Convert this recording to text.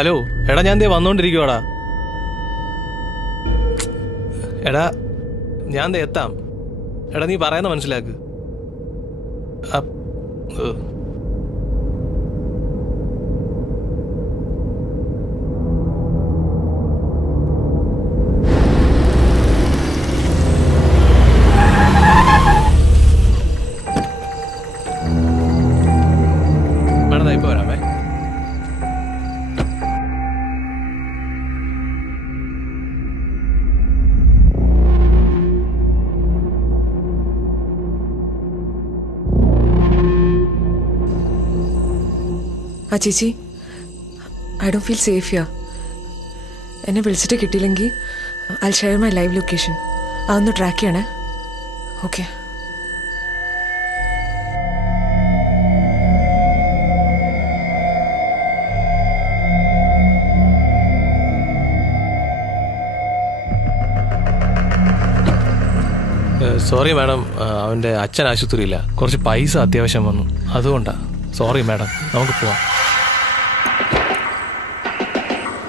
Hello എടാ, ഞാൻ ദേ വന്നോണ്ടിരിക്കുവാടാ. എടാ ഞാൻ ദേ എത്താം. എടാ നീ പറയുന്ന മനസ്സിലാക്ക്. വേണതാ ഇപ്പൊ വരാമേ. ചേച്ചി, I don't feel safe here. എന്നെ വിളിച്ചിട്ട് കിട്ടിയില്ലെങ്കിൽ I share my live location. അതൊന്ന് ട്രാക്ക് ചെയ്യണേ. ഓക്കെ. സോറി മാഡം, അവൻ്റെ അച്ഛൻ ആശുപത്രിയില്ല. കുറച്ച് പൈസ അത്യാവശ്യം വന്നു, അതുകൊണ്ടാണ്. സോറി മാഡം, നമുക്ക് പോവാം.